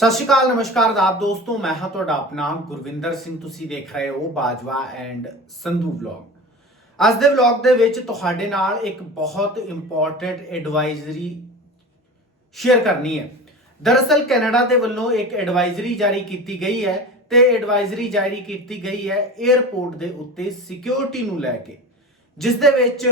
ਸਤਿ ਸ਼੍ਰੀ ਅਕਾਲ, ਨਮਸਕਾਰ ਆਦਾਬ ਦੋਸਤੋ, ਮੈਂ ਹਾਂ ਤੁਹਾਡਾ ਆਪਣਾ ਗੁਰਵਿੰਦਰ ਸਿੰਘ। ਤੁਸੀਂ ਦੇਖ ਰਹੇ ਹੋ ਬਾਜਵਾ ਐਂਡ ਸੰਧੂ ਵਲੌਗ। ਅੱਜ ਦੇ ਵਲੌਗ ਦੇ ਵਿੱਚ ਤੁਹਾਡੇ ਨਾਲ ਇੱਕ ਬਹੁਤ ਇੰਪੋਰਟੈਂਟ ਐਡਵਾਈਜ਼ਰੀ ਸ਼ੇਅਰ ਕਰਨੀ ਹੈ। ਦਰਅਸਲ, ਕੈਨੇਡਾ ਦੇ ਵੱਲੋਂ ਇੱਕ ਐਡਵਾਈਜ਼ਰੀ ਜਾਰੀ ਕੀਤੀ ਗਈ ਹੈ ਤੇ ਐਡਵਾਈਜ਼ਰੀ ਜਾਰੀ ਕੀਤੀ ਗਈ ਹੈ 에ਅਰਪੋਰਟ ਦੇ ਉੱਤੇ ਸਿਕਿਉਰਿਟੀ ਨੂੰ ਲੈ ਕੇ, ਜਿਸ ਦੇ ਵਿੱਚ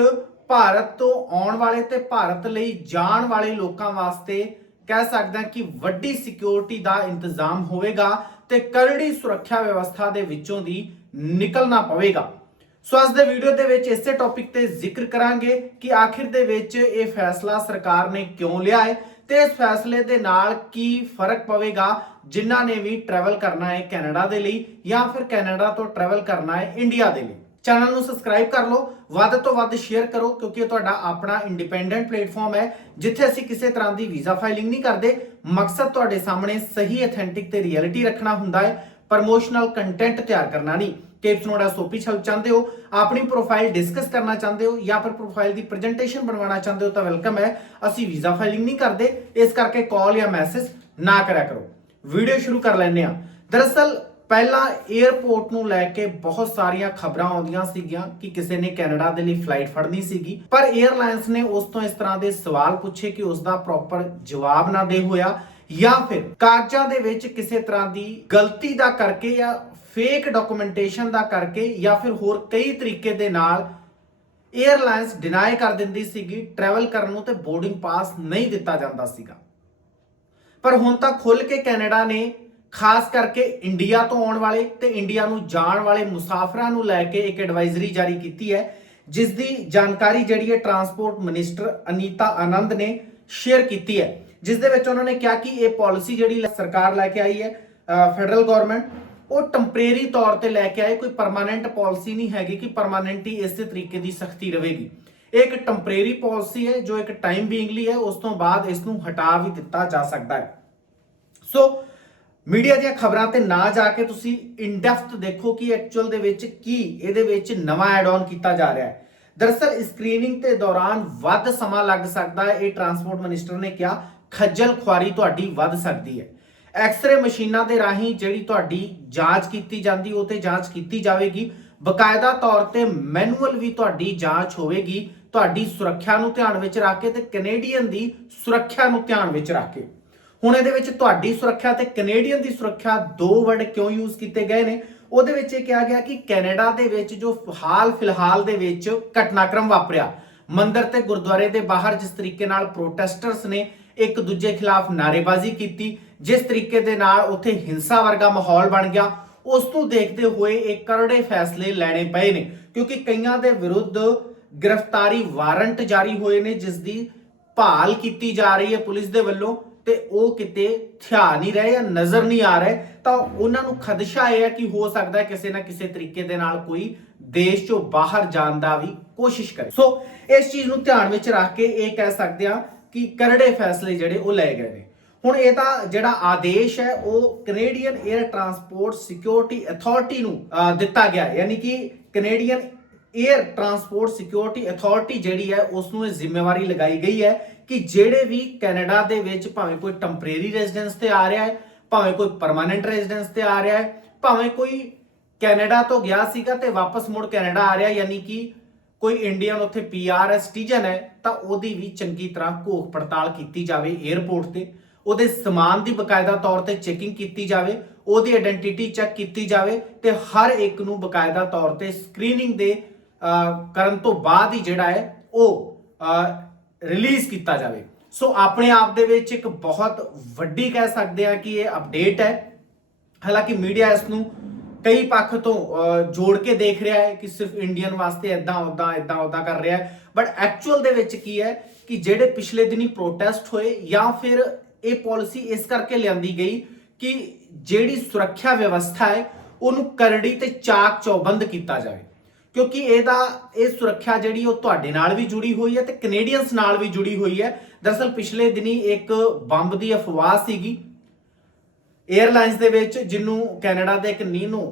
ਭਾਰਤ ਤੋਂ ਆਉਣ ਵਾਲੇ ਤੇ ਭਾਰਤ ਲਈ ਜਾਣ ਵਾਲੇ ਲੋਕਾਂ ਵਾਸਤੇ ਕਹਿ ਸਕਦਾ ਕਿ ਵੱਡੀ ਸਿਕਿਉਰਿਟੀ ਦਾ ਇੰਤਜ਼ਾਮ ਹੋਵੇਗਾ ਤੇ ਕਰੜੀ ਸੁਰੱਖਿਆ ਵਿਵਸਥਾ ਦੇ ਵਿੱਚੋਂ ਦੀ ਨਿਕਲਣਾ ਪਵੇਗਾ। ਸੋ ਅੱਜ ਦੇ ਵੀਡੀਓ ਦੇ ਵਿੱਚ ਇਸੇ ਟੌਪਿਕ ਤੇ ਜ਼ਿਕਰ ਕਰਾਂਗੇ ਕਿ ਆਖਿਰ ਦੇ ਵਿੱਚ ਇਹ ਫੈਸਲਾ ਸਰਕਾਰ ਨੇ ਕਿਉਂ ਲਿਆ ਹੈ ਤੇ ਇਸ ਫੈਸਲੇ ਦੇ ਨਾਲ ਕੀ ਫ਼ਰਕ ਪਵੇਗਾ, ਜਿਨ੍ਹਾਂ ਨੇ ਵੀ ਟਰੈਵਲ ਕਰਨਾ ਹੈ ਕੈਨੇਡਾ ਦੇ ਲਈ ਜਾਂ ਫਿਰ ਕੈਨੇਡਾ ਤੋਂ ਟਰੈਵਲ ਕਰਨਾ ਹੈ ਇੰਡੀਆ ਦੇ ਲਈ। ਚੈਨਲ ਨੂੰ ਸਬਸਕ੍ਰਾਈਬ ਕਰ ਲਓ, ਵੱਧ ਤੋਂ ਵੱਧ ਸ਼ੇਅਰ ਕਰੋ, ਕਿਉਂਕਿ ਇਹ ਤੁਹਾਡਾ ਆਪਣਾ ਇੰਡੀਪੈਂਡੈਂਟ ਪਲੇਟਫਾਰਮ ਹੈ, ਜਿੱਥੇ ਅਸੀਂ ਕਿਸੇ ਤਰ੍ਹਾਂ ਦੀ ਵੀਜ਼ਾ ਫਾਈਲਿੰਗ ਨਹੀਂ ਕਰਦੇ। ਮਕਸਦ ਤੁਹਾਡੇ ਸਾਹਮਣੇ ਸਹੀ ਅਥੈਂਟਿਕ ਤੇ ਰਿਐਲਿਟੀ ਰੱਖਣਾ ਹੁੰਦਾ ਹੈ ਪ੍ਰਮੋਸ਼ਨਲ ਕੰਟੈਂਟ ਤਿਆਰ ਕਰਨਾ ਨਹੀਂ। ਟਿਪਸ ਨੋਟ ਐਸਓਪੀ ਛਲ ਚਾਹੁੰਦੇ ਹੋ, ਆਪਣੀ ਪ੍ਰੋਫਾਈਲ ਡਿਸਕਸ ਕਰਨਾ ਚਾਹੁੰਦੇ ਹੋ, ਜਾਂ ਫਿਰ ਪ੍ਰੋਫਾਈਲ ਦੀ ਪ੍ਰੈਜੈਂਟੇਸ਼ਨ ਬਣਵਾਉਣਾ ਚਾਹੁੰਦੇ ਹੋ ਤਾਂ ਵੈਲਕਮ ਹੈ। ਅਸੀਂ ਵੀਜ਼ਾ ਫਾਈਲਿੰਗ ਨਹੀਂ ਕਰਦੇ, ਇਸ ਕਰਕੇ ਕਾਲ ਜਾਂ ਮੈਸੇਜ ਨਾ ਕਰਿਆ ਕਰੋ। ਵੀਡੀਓ ਸ਼ੁਰੂ ਕਰ ਲੈਂਦੇ ਆ ਦਰਅਸਲ ਪਹਿਲਾਂ 에어ਪੋਰਟ ਨੂੰ ਲੈ ਕੇ ਬਹੁਤ ਸਾਰੀਆਂ ਖਬਰਾਂ ਆਉਂਦੀਆਂ ਸੀਗੀਆਂ ਕਿ ਕਿਸੇ ਨੇ ਕੈਨੇਡਾ ਦੇ ਲਈ ਫਲਾਈਟ ਫੜਨੀ ਸੀਗੀ। ਪਰ 에ਅਰਲਾਈਨਸ ਨੇ ਉਸ ਤੋਂ ਇਸ ਤਰ੍ਹਾਂ ਦੇ ਸਵਾਲ ਪੁੱਛੇ ਕਿ ਉਸ ਦਾ ਪ੍ਰੋਪਰ ਜਵਾਬ ਨਾ ਦੇ ਹੋਇਆ ਜਾਂ ਫਿਰ ਕਾਗਜ਼ਾਂ ਦੇ ਵਿੱਚ ਕਿਸੇ ਤਰ੍ਹਾਂ ਦੀ ਗਲਤੀ ਦਾ ਕਰਕੇ ਜਾਂ ਫੇਕ ਡਾਕੂਮੈਂਟੇਸ਼ਨ ਦਾ ਕਰਕੇ ਜਾਂ ਫਿਰ ਹੋਰ ਕਈ ਤਰੀਕੇ ਦੇ ਨਾਲ 에ਅਰਲਾਈਨਸ ਡਿਨਾਈ ਕਰ ਦਿੰਦੀ ਸੀਗੀ ਟਰੈਵਲ ਕਰਨ ਨੂੰ ਤੇ ਬੋਰਡਿੰਗ ਪਾਸ ਨਹੀਂ ਦਿੱਤਾ ਜਾਂਦਾ ਸੀਗਾ। ਪਰ ਹੁਣ ਤਾਂ ਖੁੱਲ ਕੇ ਕੈਨੇਡਾ ਨੇ ਖਾਸ ਕਰਕੇ ਇੰਡੀਆ ਤੋਂ ਆਉਣ ਵਾਲੇ ਤੇ ਇੰਡੀਆ ਨੂੰ ਜਾਣ ਵਾਲੇ ਮੁਸਾਫਰਾਂ ਨੂੰ ਲੈ ਕੇ ਇੱਕ ਐਡਵਾਈਜ਼ਰੀ ਜਾਰੀ ਕੀਤੀ ਹੈ, ਜਿਸ ਦੀ ਜਾਣਕਾਰੀ ਜਿਹੜੀ ਹੈ ਟਰਾਂਸਪੋਰਟ ਮਿਨਿਸਟਰ ਅਨੀਤਾ ਆਨੰਦ ਨੇ ਸ਼ੇਅਰ ਕੀਤੀ ਹੈ। ਜਿਸ ਦੇ ਵਿੱਚ ਉਹਨਾਂ ਨੇ ਕਿਹਾ ਕਿ ਇਹ ਪਾਲਿਸੀ ਜਿਹੜੀ ਸਰਕਾਰ ਲੈ ਕੇ ਆਈ ਹੈ ਫੈਡਰਲ ਗਵਰਨਮੈਂਟ ਉਹ ਟੈਂਪਰੇਰੀ ਤੌਰ ਤੇ ਲੈ ਕੇ ਆਏ, ਕੋਈ ਪਰਮਾਨੈਂਟ ਪਾਲਿਸੀ ਨਹੀਂ ਹੈਗੀ ਕਿ ਪਰਮਾਨੈਂਟ ਹੀ ਇਸੇ ਤਰੀਕੇ ਦੀ ਸਖਤੀ ਰਹੇਗੀ। ਇਹ ਇੱਕ ਟੈਂਪਰੇਰੀ ਪਾਲਿਸੀ ਹੈ, ਜੋ ਇੱਕ ਟਾਈਮ ਬੀਇੰਗ ਲਈ ਹੈ, ਉਸ ਤੋਂ ਬਾਅਦ ਇਸ ਨੂੰ ਹਟਾ ਵੀ ਦਿੱਤਾ ਜਾ ਸਕਦਾ ਹੈ। ਸੋ ਮੀਡੀਆ ਦੀਆਂ ਖਬਰਾਂ ਤੇ ਨਾ ਜਾ ਕੇ ਤੁਸੀਂ ਇਨ ਡੈਪਥ ਦੇਖੋ ਕਿ ਐਕਚੁਅਲ ਦੇ ਵਿੱਚ ਕੀ, ਇਹਦੇ ਵਿੱਚ ਨਵਾਂ ਐਡ ਆਨ ਕੀਤਾ ਜਾ ਰਿਹਾ ਹੈ। ਦਰਅਸਲ ਸਕਰੀਨਿੰਗ ਤੇ ਦੌਰਾਨ ਵੱਧ ਸਮਾਂ ਲੱਗ ਸਕਦਾ ਹੈ, ਇਹ ਟਰਾਂਸਪੋਰਟ ਮਿਨਿਸਟਰ ਨੇ ਕਿਹਾ, ਖੱਜਲ ਖੁਆਰੀ ਤੁਹਾਡੀ ਵੱਧ ਸਕਦੀ ਹੈ। ਐਕਸ-ਰੇ ਮਸ਼ੀਨਾਂ ਦੇ ਰਾਹੀਂ ਜਿਹੜੀ ਤੁਹਾਡੀ ਜਾਂਚ ਕੀਤੀ ਜਾਂਦੀ, ਉਹ ਤੇ ਜਾਂਚ ਕੀਤੀ ਜਾਵੇਗੀ। ਬਕਾਇਦਾ ਤੌਰ ਤੇ ਮੈਨੂਅਲ ਵੀ ਤੁਹਾਡੀ ਜਾਂਚ ਹੋਵੇਗੀ, ਤੁਹਾਡੀ ਸੁਰੱਖਿਆ ਨੂੰ ਧਿਆਨ ਵਿੱਚ ਰੱਖ ਕੇ ਤੇ ਕੈਨੇਡੀਅਨ ਦੀ ਸੁਰੱਖਿਆ ਨੂੰ ਧਿਆਨ ਵਿੱਚ ਰੱਖ ਕੇ। ਹੁਣ ਇਹਦੇ ਵਿੱਚ ਤੁਹਾਡੀ ਸੁਰੱਖਿਆ ਤੇ ਕੈਨੇਡੀਅਨ ਦੀ ਸੁਰੱਖਿਆ ਦੋ ਵਰਡ ਕਿਉਂ ਯੂਜ਼ ਕੀਤੇ ਗਏ ਨੇ? ਉਹਦੇ ਵਿੱਚ ਇਹ ਕਿਹਾ ਗਿਆ ਕਿ ਕੈਨੇਡਾ ਦੇ ਵਿੱਚ ਜੋ ਹਾਲ ਫਿਲਹਾਲ ਦੇ ਵਿੱਚ ਘਟਨਾਕ੍ਰਮ ਵਾਪਰਿਆ, ਮੰਦਰ ਤੇ ਗੁਰਦੁਆਰੇ ਦੇ ਬਾਹਰ ਜਿਸ ਤਰੀਕੇ ਨਾਲ ਪ੍ਰੋਟੈਸਟਰਸ ਨੇ ਇੱਕ ਦੂਜੇ ਖਿਲਾਫ ਨਾਰੇਬਾਜ਼ੀ ਕੀਤੀ, ਜਿਸ ਤਰੀਕੇ ਦੇ ਨਾਲ ਉੱਥੇ ਹਿੰਸਾ ਵਰਗਾ ਮਾਹੌਲ ਬਣ ਗਿਆ। ਉਸ ਨੂੰ ਦੇਖਦੇ ਹੋਏ ਇਹ ਕਰੜੇ ਫੈਸਲੇ ਲੈਣੇ ਪਏ ਨੇ, ਕਿਉਂਕਿ ਕਈਆਂ ਦੇ ਵਿਰੁੱਧ ਗ੍ਰਿਫਤਾਰੀ ਵਾਰੰਟ ਜਾਰੀ ਹੋਏ ਨੇ, ਜਿਸ ਦੀ ਭਾਲ ਕੀਤੀ ਜਾ ਰਹੀ ਹੈ ਪੁਲਿਸ ਦੇ ਵੱਲੋਂ। ਤੇ ਉਹ ਕਿਤੇ ਥਿਆ ਨਹੀਂ ਰਹੇ ਜਾਂ ਨਜ਼ਰ ਨਹੀਂ ਆ ਰਹੇ, ਤਾਂ ਉਹਨਾਂ ਨੂੰ ਖਦਸ਼ਾ ਇਹ ਹੈ ਕਿ ਹੋ ਸਕਦਾ ਹੈ ਕਿਸੇ ਨਾ ਕਿਸੇ ਤਰੀਕੇ ਦੇ ਨਾਲ ਕੋਈ ਦੇਸ਼ ਚੋਂ ਬਾਹਰ ਜਾਣ ਦਾ ਵੀ ਕੋਸ਼ਿਸ਼ ਕਰੇ। ਸੋ ਇਸ ਚੀਜ਼ ਨੂੰ ਧਿਆਨ ਵਿੱਚ ਰੱਖ ਕੇ ਇਹ ਕਹਿ ਸਕਦੇ ਆ ਕਿ ਕਰੜੇ ਫੈਸਲੇ ਜਿਹੜੇ ਉਹ ਲਏ ਗਏ ਨੇ। ਹੁਣ ਇਹਦਾ ਜਿਹੜਾ ਆਦੇਸ਼ ਹੈ, ਉਹ Canadian air transport security authority ਨੂੰ ਦਿੱਤਾ ਗਿਆ ਯਾਨੀ ਕਿ Canadian air transport security authority ਜਿਹੜੀ ਹੈ ਉਸ ਨੂੰ ਇਹ ਜ਼ਿੰਮੇਵਾਰੀ ਲਗਾਈ ਗਈ ਹੈ ਕਿ ਜਿਹੜੇ ਵੀ ਕੈਨੇਡਾ ਦੇ ਵਿੱਚ ਭਾਵੇਂ ਕੋਈ ਟੈਂਪਰੇਰੀ ਰੈਜ਼ੀਡੈਂਸ ਤੇ ਆ ਰਿਹਾ ਹੈ, ਭਾਵੇਂ ਕੋਈ ਪਰਮਾਨੈਂਟ ਰੈਜ਼ੀਡੈਂਸ ਤੇ ਆ ਰਿਹਾ ਹੈ, ਭਾਵੇਂ ਕੋਈ ਕੈਨੇਡਾ ਤੋਂ ਗਿਆ ਸੀਗਾ ਤੇ ਵਾਪਸ ਮੁੜ ਕੈਨੇਡਾ ਆ ਰਿਹਾ, ਯਾਨੀ ਕਿ ਕੋਈ ਇੰਡੀਅਨ ਉੱਥੇ ਪੀਆਰ ਹੈ ਸਿਟੀਜ਼ਨ ਹੈ, ਤਾਂ ਉਹਦੀ ਵੀ ਚੰਗੀ ਤਰ੍ਹਾਂ ਘੋਖ ਪੜਤਾਲ ਕੀਤੀ ਜਾਵੇ 에ਅਰਪੋਰਟ ਤੇ। ਉਹਦੇ ਸਮਾਨ ਦੀ ਬਕਾਇਦਾ ਤੌਰ ਤੇ ਚੈਕਿੰਗ ਕੀਤੀ ਜਾਵੇ, ਉਹਦੀ ਆਇਡੈਂਟੀਟੀ ਚੈੱਕ ਕੀਤੀ ਜਾਵੇ ਤੇ ਹਰ ਇੱਕ ਨੂੰ ਬਕਾਇਦਾ ਤੌਰ ਤੇ ਸਕਰੀਨਿੰਗ ਦੇ ਕਰਨ ਤੋਂ ਬਾਅਦ ਹੀ ਜਿਹੜਾ ਹੈ, ਉਹ ਰਿਲੀਜ਼ ਕੀਤਾ ਜਾਵੇ। ਸੋ ਆਪਣੇ ਆਪ ਦੇ ਵਿੱਚ ਇੱਕ ਬਹੁਤ ਵੱਡੀ ਕਹਿ ਸਕਦੇ ਆ ਕਿ ਇਹ ਅਪਡੇਟ ਹੈ। ਹਾਲਾਂਕਿ ਮੀਡੀਆ ਇਸ ਨੂੰ ਕਈ ਪੱਖ ਤੋਂ ਜੋੜ ਕੇ ਦੇਖ ਰਿਹਾ ਹੈ ਕਿ ਸਿਰਫ ਇੰਡੀਅਨ ਵਾਸਤੇ ਇਦਾਂ ਉਦਾਂ ਇਦਾਂ ਉਦਾਂ ਕਰ ਰਿਹਾ ਹੈ। ਬਟ ਐਕਚੁਅਲ ਦੇ ਵਿੱਚ ਕੀ ਹੈ ਕਿ ਜਿਹੜੇ ਪਿਛਲੇ ਦਿਨੀ ਪ੍ਰੋਟੈਸਟ ਹੋਏ ਜਾਂ ਫਿਰ ਇਹ ਪਾਲਿਸੀ ਇਸ ਕਰਕੇ ਲਿਆਂਦੀ ਗਈ ਕਿ ਜਿਹੜੀ ਸੁਰੱਖਿਆ ਵਿਵਸਥਾ ਹੈ, ਉਹਨੂੰ ਕਰੜੀ ਤੇ ਚਾਕ ਚੌਬੰਦ ਕੀਤਾ ਜਾਵੇ। ਕਿਉਂਕਿ ਇਹਦਾ ਇਹ ਸੁਰੱਖਿਆ ਜਿਹੜੀ ਉਹ ਤੁਹਾਡੇ ਨਾਲ ਵੀ ਜੁੜੀ ਹੋਈ ਹੈ ਤੇ ਕੈਨੇਡੀਅਨਸ ਨਾਲ ਵੀ ਜੁੜੀ ਹੋਈ ਹੈ। ਦਰਅਸਲ ਪਿਛਲੇ ਦਿਨੀ ਇੱਕ ਬੰਬ ਦੀ ਅਫਵਾਹ ਸੀਗੀ। 에ਅਰਲਾਈਨਸ ਦੇ ਵਿੱਚ ਜਿਹਨੂੰ ਕੈਨੇਡਾ ਦੇ ਇੱਕ ਨੀਨੋ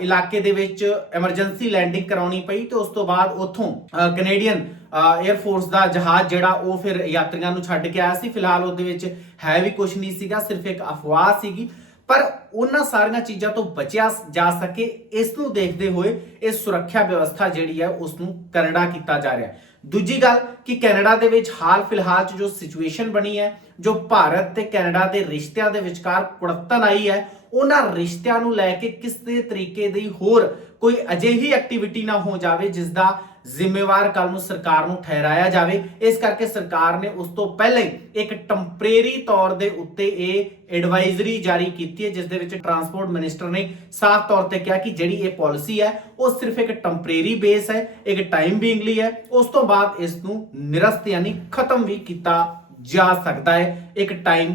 ਇਲਾਕੇ ਦੇ ਵਿੱਚ ਐਮਰਜੈਂਸੀ ਲੈਂਡਿੰਗ ਕਰਾਉਣੀ ਪਈ ਤੇ ਉਸ ਤੋਂ ਬਾਅਦ ਉੱਥੋਂ ਕੈਨੇਡੀਅਨ 에ਅਰ ਫੋਰਸ ਦਾ ਜਹਾਜ਼ ਜਿਹੜਾ ਉਹ ਫਿਰ ਯਾਤਰੀਆਂ ਨੂੰ ਛੱਡ ਕੇ ਆਇਆ ਸੀ। ਫਿਲਹਾਲ ਉਹਦੇ ਵਿੱਚ ਹੈ ਵੀ ਕੁਝ ਨਹੀਂ ਸੀਗਾ, ਸਿਰਫ ਇੱਕ ਅਫਵਾਹ ਸੀਗੀ। ਪਰ ਉਹਨਾਂ ਸਾਰੀਆਂ ਚੀਜ਼ਾਂ ਤੋਂ ਬਚਿਆ ਜਾ ਸਕੇ, ਇਸ ਨੂੰ ਦੇਖਦੇ ਹੋਏ ਇਹ ਸੁਰੱਖਿਆ ਵਿਵਸਥਾ ਜਿਹੜੀ ਹੈ ਉਸ ਨੂੰ ਕਰੜਾ ਕੀਤਾ ਜਾ ਰਿਹਾ ਹੈ। ਦੂਜੀ ਗੱਲ ਕਿ ਕੈਨੇਡਾ ਦੇ ਵਿੱਚ ਹਾਲ ਫਿਲਹਾਲ 'ਚ ਜੋ ਸਿਚੁਏਸ਼ਨ ਬਣੀ ਹੈ, ਜੋ ਭਾਰਤ ਤੇ ਕੈਨੇਡਾ ਦੇ ਰਿਸ਼ਤਿਆਂ ਦੇ ਵਿਚਕਾਰ ਕੁੜੱਤਣ ਆਈ ਹੈ ਉਹਨਾਂ ਰਿਸ਼ਤਿਆਂ ਨੂੰ ਲੈ ਕੇ ਕਿਸੇ ਤਰੀਕੇ ਦੀ ਹੋਰ ਕੋਈ ਅਜਿਹੀ ਐਕਟੀਵਿਟੀ ਨਾ ਹੋ ਜਾਵੇ ਜਿਸ ਦਾ ਜ਼ਿੰਮੇਵਾਰ ਕੱਲ ਨੂੰ ਸਰਕਾਰ ਨੂੰ ਠਹਿਰਾਇਆ ਜਾਵੇ। ਇਸ ਕਰਕੇ ਸਰਕਾਰ ਨੇ ਉਸ ਤੋਂ ਪਹਿਲਾਂ ਹੀ ਇੱਕ ਟੈਂਪਰੇਰੀ ਤੌਰ ਦੇ ਉੱਤੇ ਇਹ ਐਡਵਾਈਜ਼ਰੀ ਜਾਰੀ ਕੀਤੀ ਹੈ, ਜਿਸ ਦੇ ਵਿੱਚ ਟਰਾਂਸਪੋਰਟ ਮਿਨਿਸਟਰ ਨੇ ਸਾਫ਼ ਤੌਰ ਤੇ ਕਿਹਾ ਕਿ ਜਿਹੜੀ ਇਹ ਪਾਲਿਸੀ ਹੈ, ਉਹ ਸਿਰਫ ਇੱਕ ਟੈਂਪਰੇਰੀ ਬੇਸ ਹੈ, ਇੱਕ ਟਾਈਮ ਬੀਇੰਗ ਲਈ ਹੈ। ਉਸ ਤੋਂ ਬਾਅਦ ਇਸ ਨੂੰ ਨਿਰਸਤ ਯਾਨੀ ਖਤਮ ਵੀ ਕੀਤਾ ਜਾ ਸਕਦਾ ਹੈ। ਇੱਕ ਟਾਈਮ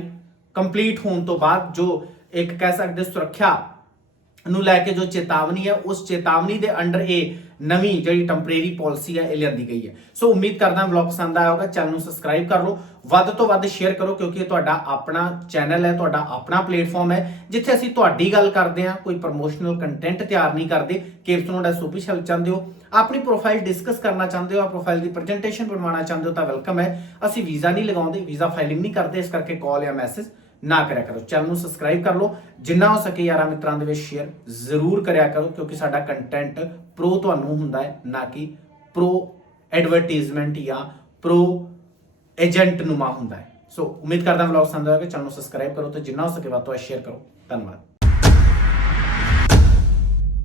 ਕੰਪਲੀਟ ਹੋਣ ਤੋਂ ਬਾਅਦ ਜੋ ਇੱਕ ਕਹਿ ਸਕਦੇ ਸੁਰੱਖਿਆ ਨੂੰ ਲੈ ਕੇ ਜੋ ਚੇਤਾਵਨੀ ਹੈ, ਉਸ ਚੇਤਾਵਨੀ ਦੇ ਅੰਡਰ ਇਹ ਨਵੀਂ ਜਿਹੜੀ ਟੈਂਪਰੇਰੀ ਪਾਲਿਸੀ ਹੈ, ਇਹ ਲਿਆਂਦੀ ਗਈ ਹੈ। ਸੋ ਉਮੀਦ ਕਰਦਾ ਵਲੌਗ ਪਸੰਦ ਆਇਆ ਹੋਗਾ ਚੈਨਲ ਨੂੰ ਸਬਸਕ੍ਰਾਈਬ ਕਰ ਲਓ। ਵੱਧ ਤੋਂ ਵੱਧ ਸ਼ੇਅਰ ਕਰੋ, ਕਿਉਂਕਿ ਇਹ ਤੁਹਾਡਾ ਆਪਣਾ ਚੈਨਲ ਹੈ, ਤੁਹਾਡਾ ਆਪਣਾ ਪਲੇਟਫਾਰਮ ਹੈ, ਜਿੱਥੇ ਅਸੀਂ ਤੁਹਾਡੀ ਗੱਲ ਕਰਦੇ ਹਾਂ, ਕੋਈ ਪ੍ਰੋਮੋਸ਼ਨਲ ਕੰਟੈਂਟ ਤਿਆਰ ਨਹੀਂ ਕਰਦੇ। ਕਿਰਤ ਨੂੰ ਸੂਪੀ ਹੈਲਪ ਚਾਹੁੰਦੇ ਹੋ, ਆਪਣੀ ਪ੍ਰੋਫਾਈਲ ਡਿਸਕਸ ਕਰਨਾ ਚਾਹੁੰਦੇ ਹੋ ਆ ਪ੍ਰੋਫਾਈਲ ਦੀ ਪ੍ਰੈਜੈਂਟੇਸ਼ਨ ਬਣਵਾਉਣਾ ਚਾਹੁੰਦੇ ਹੋ, ਤਾਂ ਵੈਲਕਮ ਹੈ। ਅਸੀਂ ਵੀਜ਼ਾ ਨਹੀਂ ਲਗਾਉਂਦੇ ਵੀਜ਼ਾ ਫਾਈਲਿੰਗ ਨਹੀਂ ਕਰਦੇ, ਇਸ ਕਰਕੇ ਕਾਲ ਜਾਂ ਮੈਸੇਜ ਨਾ ਕਰਿਆ ਕਰੋ। ਚੈਨਲ ਨੂੰ ਸਬਸਕ੍ਰਾਈਬ ਕਰ ਲਓ। ਜਿੰਨਾ ਹੋ ਸਕੇ ਯਾਰਾਂ ਮਿੱਤਰਾਂ ਦੇ ਵਿੱਚ ਸ਼ੇਅਰ ਜ਼ਰੂਰ ਕਰਿਆ ਕਰੋ, ਕਿਉਂਕਿ ਸਾਡਾ ਕੰਟੈਂਟ ਪ੍ਰੋ ਤੁਹਾਨੂੰ ਹੁੰਦਾ ਹੈ, ਨਾ ਕਿ ਪ੍ਰੋ ਐਡਵਰਟਾਈਜ਼ਮੈਂਟ ਜਾਂ ਪ੍ਰੋ ਏਜੰਟ ਨੂਮਾ ਹੁੰਦਾ ਹੈ। ਸੋ ਉਮੀਦ ਕਰਦਾ ਵਲੌਗ ਪਸੰਦ ਆਇਆ ਕਿ ਚੈਨਲ ਨੂੰ ਸਬਸਕ੍ਰਾਈਬ ਕਰੋ ਤੇ ਜਿੰਨਾ ਹੋ ਸਕੇ ਵੱਧ ਤੋਂ ਵੱਧ ਸ਼ੇਅਰ ਕਰੋ। ਧੰਨਵਾਦ।